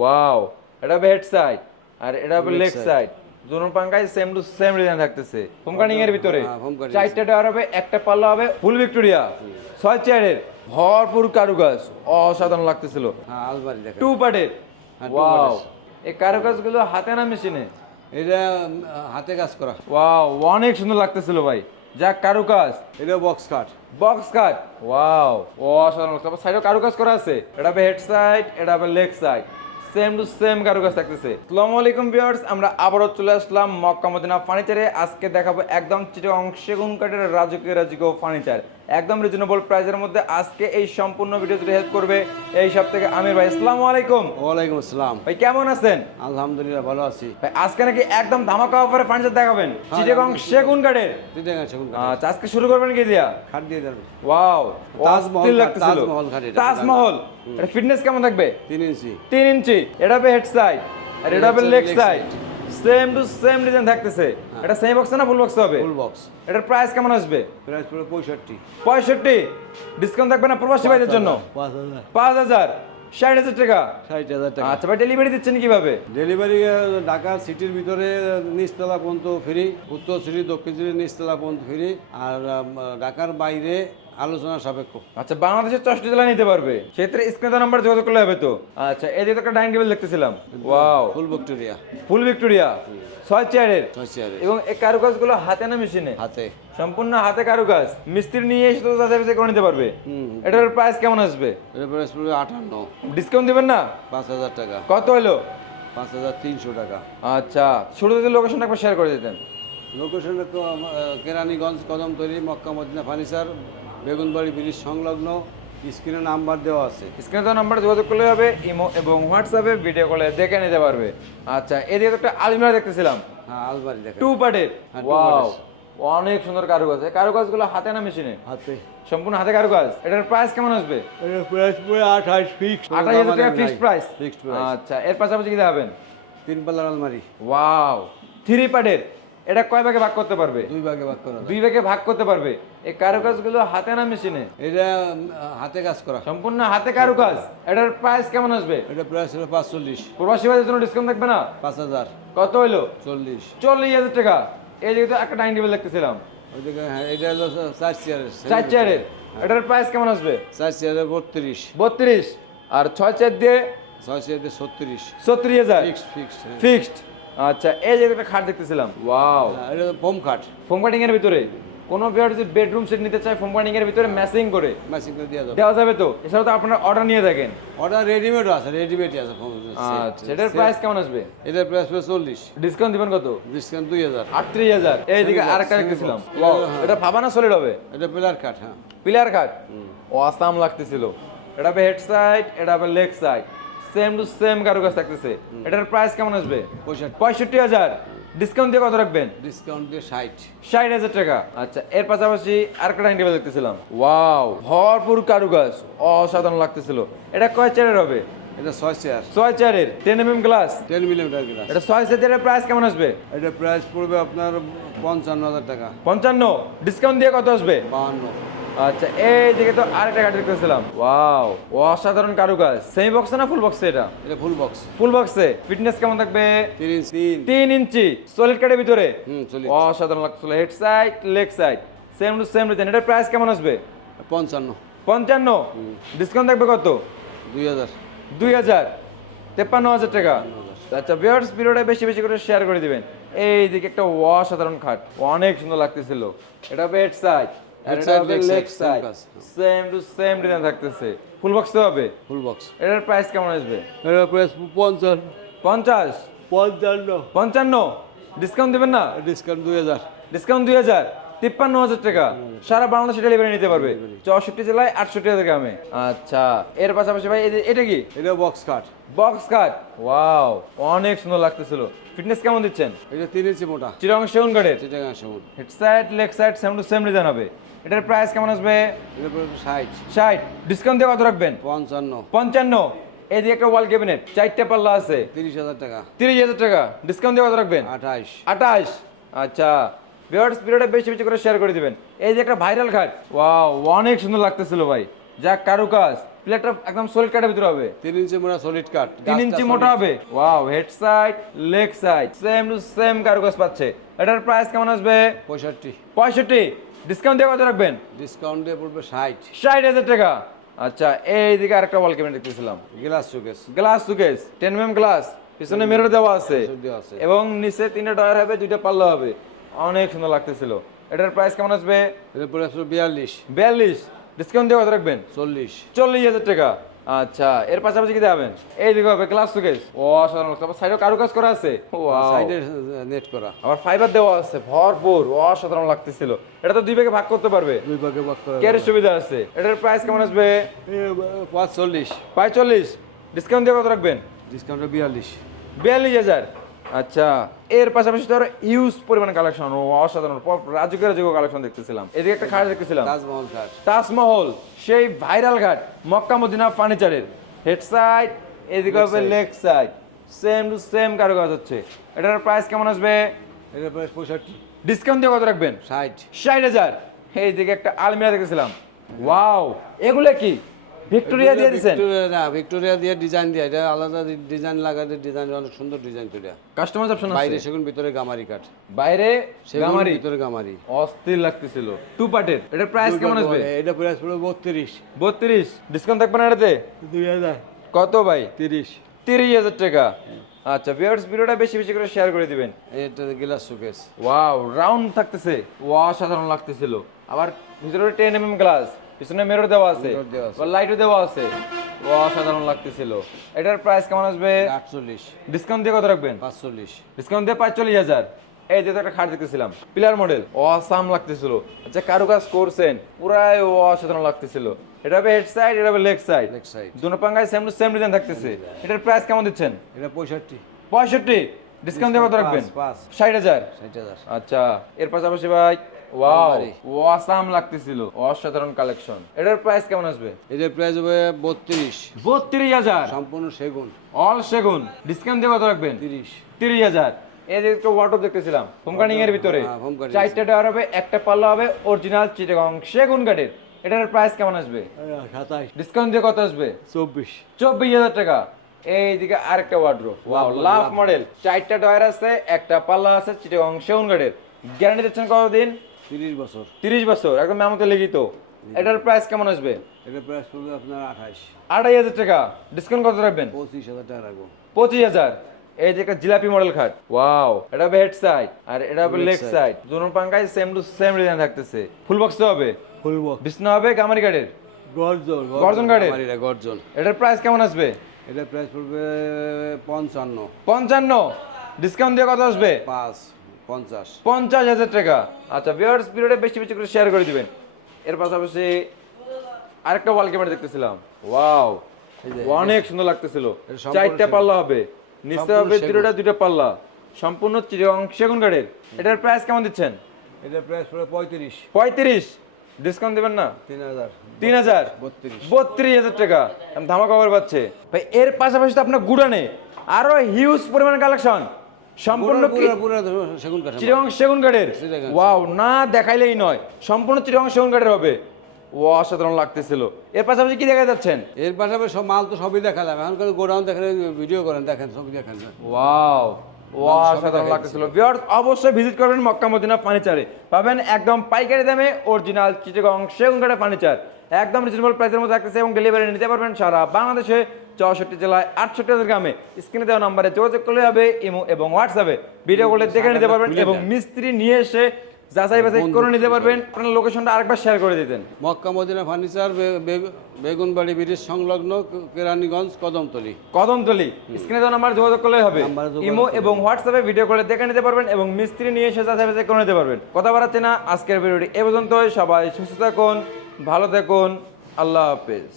Wow এটা হবে head side আর এটা হবে লেগ সাইড দুটো পাঙ্কাই সেম টু সেম ডিজাইন থাকতেছে। হোমকাটিং এর ভিতরে। হ্যাঁ, চারটা টায়ার হবে একটা পাল্লা হবে ফুল ভিক্টোরিয়া ছয় চেয়ারের ভরপুর কারুকাজ। অসাধারণ লাগতেছিল। টু পার্টের ওয়াও। এই কারুকাজগুলো হাতে না মেশিনে? এটা হাতে কাজ করা। ওয়াও অনেক সুন্দর লাগতেছিল ভাই। যা কারুকাজ। এটা box cut box cut wow অসাধারণ লাগছে। সাইডে কারুকাজ করা আছে। এটা হবে হেড সাইড এটা হবে leg side same to same কারুকাজ থাকতেছে। আসসালামু আলাইকুম ভিউয়ার্স আমরা আবারও চলে আসলাম মক্কা মদিনা ফার্নিচারে আজকে দেখাবো একদম চিটং সেগুন কাঠের রাজকীয় রাজকীয় ফার্নিচার একদম রিজনেবল প্রাইসের মধ্যে আজকে এই সম্পূর্ণ ভিডিও জুড়ে হেল্প করবে এই সব থেকে আমির ভাই। আসসালামু আলাইকুম। ওয়ালাইকুম আসসালাম। ভাই কেমন আছেন? আলহামদুলিল্লাহ ভালো আছি। ভাই আজকে নাকি একদম ধামাকা অফারে ফার্নিচার দেখাবেন। চিটেগং সেগুন কাঠের। আছে সেগুন কাঠ আচ্ছা আজকে শুরু করবেন কি দিয়া? খাট দিয়ে দেবেন ওয়াও তাজমহল লাগতেছিল। তাজমহল কাঠ তাজমহল। এটা ফিটনেস কেমন থাকবে? তিন ইঞ্চি। তিন ইঞ্চি। এটা হবে হেড সাইড আর এটা হবে leg side same to same design থাকতেছে। এটা সেম বক্স না ফুল বক্স হবে? ফুল বক্স এটার প্রাইস কেমন আসবে? প্রাইস পড়ে পঁয়ষট্টি। পঁয়ষট্টি? ডিসকাউন্ট থাকবে না প্রবাসী ভাইদের জন্য? পাঁচ হাজার। পাঁচ হাজার। ষাট হাজার টাকা? ষাট হাজার টাকা। আচ্ছা ভাই ডেলিভারি দিচ্ছেন কীভাবে? ডেলিভারি ঢাকা সিটির ভিতরে নিচতলা পর্যন্ত ফ্রি উত্তর সিটি দক্ষিণ সিটি নিচতলা পর্যন্ত ফ্রি আর ঢাকার বাইরে আলোচনা সাপেক্ষ। আচ্ছা বাংলাদেশের চষ্টি জেলা নিতে পারবে। সেক্ষেত্রে স্ক্রিনে নাম্বার যোগাযোগ করলে হবে তো। আচ্ছা এই যে একটা ডাইনিং টেবিল দেখতেছিলাম। Wow full Victoria full Victoria ছয় চেয়ারের ছয় চেয়ারে এবং এই কারুকাজগুলো হাতে না মেশিনে? হাতে। সম্পূর্ণ হাতে কারুকাজ। মিস্ত্রি নিয়ে এসে তো যাচাই বাছাই করে নিতে পারবে। এটার প্রাইস কেমন আসবে? এর প্রাইস পড়বে আটান্ন। ডিসকাউন্ট দিবেন না? পাঁচ হাজার টাকা। কত হলো? পাঁচ হাজার তিনশো টাকা। আচ্ছা ছোট যদি লোকেশন একবার শেয়ার করে দিতেন। লোকেশনে তো কেরানীগঞ্জ কদম তৈরি Makka Medina furniture Begunbari bridge সংলগ্ন স্ক্রিনে নাম্বার দেওয়া আছে। স্ক্রিনে তো নাম্বার যোগাযোগ করলে হবে ইমো এবং হোয়াটসঅ্যাপে ভিডিও কলে দেখে নিতে পারবে। আচ্ছা এদিকে তো একটা আলমিরা দেখতেছিলাম। হ্যাঁ আলমারি দেখেন। টু পার্টের ওয়াও অনেক সুন্দর কারুকাজ। এই কারুকাজগুলো হাতে না মেশিনে? হাতে। সম্পূর্ণ হাতে কারুকাজ। এটার প্রাইস কেমন আসবে? এর প্রাইস পড়ে আঠাশ ফিক্স আঠাশ হাজার টাকা ফিক্সড প্রাইস ফিক্সড প্রাইস আচ্ছা এর পাশাপাশি কি দেখাবেন? তিন পাল্লার আলমারি। ওয়াও থ্রি পার্টের এটা কয় ভাগে ভাগ করতে পারবে? দুই ভাগে ভাগ করা দুই ভাগে ভাগ করতে পারবে। এই কারুকাজগুলো হাতে না মেশিনে? এটা হাতে কাজ করা। সম্পূর্ণ হাতে কারুকাজ। এটার প্রাইস কেমন আসবে? এটা প্রাইস হলো পাঁচচল্লিশ। প্রবাসী ভাইদের জন্য ডিসকাউন্ট থাকবে না? পাঁচ হাজার। কত হইল? চল্লিশ। চল্লিশ হাজার টাকা। এই যেহেতু একটা ডাইনিং টেবিল দেখতেছিলাম। ওইদিকে হ্যাঁ এটা হলো চার চেয়ারের চার চেয়ারের এটার প্রাইস কেমন আসবে? চার চেয়ারে বত্রিশ। বত্রিশ। আর ছয় চেয়ার দিয়ে ছয় চেয়ারে ছত্রিশ। ছত্রিশ হাজার। ফিক্সড ফিক্সড ফিক্সড আচ্ছা এই যে একটা খাট দেখতেছিলাম। ওয়াও এটা ফোম খাট। ফোম কাটিং এর ভিতরে। কোনো বিয়ার যদি বেডরুম সেট নিতে চায় ফোম কাটিং এর ভিতরে ম্যাচিং করে। ম্যাচিং করে দেওয়া যাবে। দেওয়া যাবে তো? এছাড়া তো আপনারা অর্ডার নিয়ে থাকেন। অর্ডার রেডিমেডও আছে রেডিমেডই আছে set। আচ্ছা এটার প্রাইস কেমন আসবে? এটার প্রাইস পড়ে চল্লিশ। ডিসকাউন্ট দিবেন কত? ডিসকাউন্ট দুই হাজার। আটত্রিশ হাজার। এইদিকে Semi আরেকটা দেখতেছিলাম। box। Wow, হ্যাঁ। এটা ভাবানা সলিড হবে? এটা পিলার কাঠ হ্যাঁ। পিলার কাট ও আসাম লাগতেছিল। এটা হবে হেড সাইড এটা হবে leg side same to same কারুকাজ থাকতেছে। এটার প্রাইস কেমন আসবে? পঁয়ষট্টি। হাজার। ডিসকাউন্ট দিয়ে কত রাখবেন? ডিসকাউন্ট দিয়ে ষাট। ষাট হাজার টাকা। আচ্ছা এর পাশাপাশি আরেকটা ডাইনিং টেবিল দেখতেছিলাম। ওয়াও ভরপুর কারুকাজ। অসাধারণ লাগতেছিল। এটা কয় চেয়ারের হবে? এটা ছয় চেয়ার ছয় চেয়ারের ten M M glass ten millimetre glass এটা ছয় চেয়ারের প্রাইস কেমন আসবে? এটা প্রাইস পড়বে আপনার পঞ্চান্ন হাজার টাকা। পঞ্চান্ন। ডিসকাউন্ট দিয়ে কত আসবে? বাহান্ন। আচ্ছা এই দিকে তো আরেকটা গাড়ি দেখতেছিলাম। ওয়াও অসাধারণ কারুকাজ। সেমি বক্সে না ফুল বক্সে এটা? এটা ফুল বক্স ফুল বক্সে ফিটনেস কেমন থাকবে? তিন ইঞ্চ তিন। তিন ইঞ্চি। সলিড কাটের ভিতরে? হুম চলি অসাধারণ লাগছিল head side leg side same to same design এটার প্রাইস কেমন আসবে? পঞ্চান্ন। পঞ্চান্ন? ডিসকাউন্ট থাকবে কত? দুই হাজার। দুই হাজার। তেপ্পান্ন হাজার টাকা। আচ্ছা ভিউয়ার্স ভিডিওটা বেশি বেশি করে শেয়ার করে দিবেন। এই দিকে একটা অসাধারণ খাট। অনেক সুন্দর লাগতেছিল। এটা হবে head side Head leg side same to same design থাকতেছে। ফুল বক্স তো হবে? ফুল বক্স এটার প্রাইস কেমন আসবে? এটা প্রাইস পঞ্চান্ন পঞ্চাশ? পঞ্চান্ন। পঞ্চান্ন? ডিসকাউন্ট দেবেন না? ডিসকাউন্ট দুই হাজার। ডিসকাউন্ট দুই হাজার। তিপ্পান্ন হাজার টাকা। সারা বাংলাদেশে ডেলিভারি নিতে পারবে। চৌষট্টি জেলায় আটষট্টি হাজার গ্রামে। আচ্ছা এর পাশাপাশি ভাই এটা কি? এটা বক্স কাঠ বক্স কাট ওয়াও অনেক সুন্দর লাগতেছিল। ফিটনেস কেমন দিচ্ছেন? এটা তিন ইঞ্চি মোটা। চিরং সেগুন কাঠের চিটাগাং সেমন head side leg side same to same design হবে। এটার প্রাইস কেমন আসবে? ষাট। ষাট। ডিসকাউন্ট দিয়ে কত রাখবেন? পঞ্চান্ন। পঞ্চান্ন। এইদিকে একটা ওয়াল ক্যাবিনেট চারটে পাল্লা আছে। তিরিশ হাজার টাকা। তিরিশ হাজার টাকা। ডিসকাউন্ট দিয়ে কত রাখবেন? আঠাইশ আঠাশ। আচ্ছা। ভিউয়ার্স ভিডিওটা বেশি বেশি করে শেয়ার করে দিবেন। এই যে একটা ভাইরাল খাট ওয়াও অনেক সুন্দর লাগতেছিল ভাই। যা কারুকাজ। প্লেটটা একদম সলিড কাঠের ভিতরে হবে। তিন ইঞ্চি মোটা সলিড কাঠ তিন ইঞ্চি মোটা হবে। Wow head side leg side same to same কারুকাজ পাচ্ছে। এটার প্রাইস কেমন আসবে? পঁয়ষট্টি। পঁয়ষট্টি। ডিসকাউন্ট দিয়ে কত রাখবেন? ডিসকাউন্ট দিয়ে পড়বে ষাট। ষাট হাজার টাকা। আচ্ছা এই দিকে আরেকটা ওয়াল ক্যাবিনেট দেখতেছিলাম। Glass showcase glass showcase ten M glass পিছনে মিরর দেওয়া আছে। এবং নিচে তিনটা টায়ার হবে দুইটা পাল্লা হবে। অনেক সুন্দর লাগতেছিল। এটার প্রাইস কেমন আসবে? এটা বিয়াল্লিশ। বিয়াল্লিশ। ডিসকাউন্ট দিয়ে কত রাখবেন? চল্লিশ। চল্লিশ হাজার টাকা। আচ্ছা এর পাশাপাশি কি দেখাবেন? এই দিকে হবে ক্লাস সুকেস ও অসাধারণ তারপর সাইডে কারুকাজ করা আছে? সাইডে নেট করা। আবার ফাইবার দেওয়া আছে ভরপুর। অসাধারণ লাগতেছিল। এটা তো দুই ভাগে ভাগ করতে পারবে। দুই ভাগে ভাগ করা কেয়ারের সুবিধা আছে। এটার প্রাইস কেমন আসবে? পাঁচ চল্লিশ পাঁচ চল্লিশ ডিসকাউন্ট দিয়ে কত রাখবেন? ডিসকাউন্ট বিয়াল্লিশ। বিয়াল্লিশ হাজার। আচ্ছা এর পাশাপাশি তো ইউজ পরিমাণ কালেকশন ও অসাধারণ রাজুকের রাজুকের কালেকশন দেখতেছিলাম। এদিকে একটা খাট দেখতেছিলাম। তাজমহল কাঠ তাজমহল সেই ভাইরাল ঘাট মক্কা মদিনা ফার্নিচারের হেড সাইড এদিকে হবে leg side same to same কারুকাজ হচ্ছে। এটার প্রাইস কেমন আসবে? এটার প্রাইস পঁয়ষট্টি। ডিসকাউন্ট দিয়ে কত রাখবেন? ষাট। ষাট হাজার। এইদিকে একটা আলমিরা দেখেছিলাম ওয়াও এগুলো কি? ভিক্টোরিয়া দিয়ে না ভিক্টোরিয়া দিয়ে ডিজাইন দিয়ে এটা আলাদা ডিজাইন লাগাতে ডিজাইন অনেক সুন্দর ডিজাইন কাস্টমাইজ অপশন বাইরে সেগুন ভিতরে গামারি কাঠ। বাইরে গামারি? ভিতরে গামারি। অস্থির লাগতেছিল। টু পার্টের এটার প্রাইস কেমন আসবে? এটা প্রাইস পড়বে বত্রিশ। বত্রিশ। ডিসকাউন্ট থাকবে না এটাতে? দুই হাজার। কত ভাই? তিরিশ। তিরিশ হাজার টাকা। আচ্ছা ভিউয়ার্স ভিডিওটা বেশি বেশি করে শেয়ার করে দিবেন। এটা গ্লাস শোকেস ওয়াও রাউন্ড থাকতেছে। ওয়া সাধারণ লাগতেছিল। আবার ভিতরে টেন এম গ্লাস পিছনে মেরর দেওয়া আছে। লাইটও দেওয়া আছে। ওয়া সাধারণ লাগতেছিল। এটার প্রাইস কেমন আসবে? আটচল্লিশ। ডিসকাউন্ট দিয়ে কত রাখবেন? পাঁচচল্লিশ। ডিসকাউন্ট দিয়ে পাঁচচল্লিশ হাজার। এই যে একটা খাট দেখতেছিলাম। পিলার মডেল ও অসাম লাগতেছিল। আচ্ছা কারুকাজ করছেন? পুরাই অসাধারণ লাগতেছিল। এটা হবে হেড সাইড এটা হবে লেগ সাইড লেগ সাইড দুনো পাঙ্গায় সেম টু সেম ডিজাইন থাকতেছে। এটার প্রাইস কেমন দিচ্ছেন? এটা পঁয়ষট্টি। পঁয়ষট্টি? ডিসকাউন্ট দিয়ে কত রাখবেন? ষাট হাজার? আচ্ছা এর পাশাপাশি ভাই ওয়াও আলমারি। লাগতেছিল অসাধারণ কালেকশন এটার প্রাইস কেমন আসবে? এটার প্রাইস হবে বত্রিশ। বত্রিশ হাজার? সম্পূর্ণ সেগুন। অল সেগুন। ডিসকাউন্ট দিয়ে কত রাখবেন? তিরিশ। তিরিশ হাজার। এই যে একটা ওয়াটার দেখতেছিলাম হোমকানিং এর ভিতরে। হ্যাঁ, চারটা টায়ার হবে একটা পাল্লা হবে অরিজিনাল চিটাগং সেগুন কাঠের। এটার প্রাইস কেমন আসবে? সাতাশ। ডিসকাউন্ট দিয়ে কত আসবে? চব্বিশ। চব্বিশ হাজার টাকা। এইদিকে আরেকটা ওয়ার্ড্রোপ ওয়াও লাভ মডেল চারটা আছে একটা পাল্লা আছে চিটাগং গ্যারান্টি দিচ্ছেন কতদিন? তিরিশ বছর। তিরিশ বছর একদম লিখিত। এটার প্রাইস কেমন আসবে? এটার প্রাইস পড়বে আপনার টাকা। ডিসকাউন্ট কত রাখবেন? পঁচিশ হাজার টাকা রাখব। পঁচিশ হাজার। এই যে একটা জিলাপি মডেল খাট। ওয়াও এটা হবে হেড সাইড আর এটা হবে লেগ সাইড দুটো পাঙ্কায় সেম টু সেম ডিজাইন থাকতেছে। ফুল বক্স হবে? খুলবো বিছনা হবে গামারি কাঠের? গর্জন গর্জন এটা গর্জন। এটার প্রাইস কেমন আসবে? এটার প্রাইস পড়বে পঞ্চান্ন। পঞ্চান্ন? ডিসকাউন্ট দিয়ে কত আসবে? পাঁচ পঞ্চাশ। পঞ্চাশ হাজার টাকা। আচ্ছা ভিউয়ার্স পিরিয়ডে বেশি বেশি করে শেয়ার করে দিবেন। এর পাশাপাশি আরেকটা ওয়াল ক্যামেরা দেখতেছিলাম। ওয়াও অনেক সুন্দর লাগতেছিল। এটা চারটা পাল্লা হবে। নিচে হবে। তিনটা দুইটা পাল্লা। সম্পূর্ণ চিরং সেগুন কাঠের এটার প্রাইস কেমন দিচ্ছেন? এটার প্রাইস পড়বে পঁয়ত্রিশ। পঁয়ত্রিশ। ডিসকাউন্ট দেবেন না? তিন হাজার। তিন হাজার? বত্রিশ। হাজার টাকা। ধামা কভার পাচ্ছে। ভাই এর পাশাপাশি তো আপনার গুড়ানে আরও হিউজ পরিমাণ কালেকশন সম্পূর্ণ সেগুন কাঠ চিরং সেগুন কাঠের। ওয়াও না দেখাইলেই নয়। সম্পূর্ণ চিরং সেগুন কাঠের হবে। ও অসাধারণ লাগতেছিল। এর পাশাপাশি কি দেখা যাচ্ছেন? এর পাশাপাশি সব মাল তো সবই দেখালাম। এখন গোডাউন দেখেন ভিডিও করেন দেখেন ছবি দেখেন। ওয়াও অসাধারণ লাগতেছিল। ভিউয়ার্স অবশ্যই ভিজিট করবেন মক্কা মদিনা ফার্নিচারে পাবেন একদম পাইকারি দামে অরিজিনাল চিটাগং সেগুন কাঠের ফার্নিচার একদম রিজনেবল প্রাইসের মধ্যে থাকতেছে এবং ডেলিভারি নিতে পারবেন সারা বাংলাদেশে চৌষট্টি জেলায় আটষট্টি হাজার গ্রামে। স্ক্রিনে দেওয়া নম্বরে যোগাযোগ করলে হবে ইমো এবং হোয়াটসঅ্যাপে ভিডিও কলে দেখে নিতে পারবেন এবং মিস্ত্রি নিয়ে এসে যাচাই বাছাই করে নিতে পারবেন। আপনার লোকেশনটা আরেকবার শেয়ার করে দিতেন। Mecca Medina furniture Begunbari bridge সংলগ্ন কেরানীগঞ্জ কদমতলি। কদমতলি। স্ক্রিনে দেওয়া নাম্বার যোগাযোগ করলে হবে। ইমো এবং হোয়াটসঅ্যাপে ভিডিও কলে দেখে নিতে পারবেন এবং মিস্ত্রি নিয়ে এসে যাচাই বাছাই করে নিতে পারবেন। কথা বাড়াচ্ছে না। আজকের ভিডিওটি এ পর্যন্তই। সবাই সুস্থ থাকুন ভালো থাকুন। আল্লাহ হাফেজ।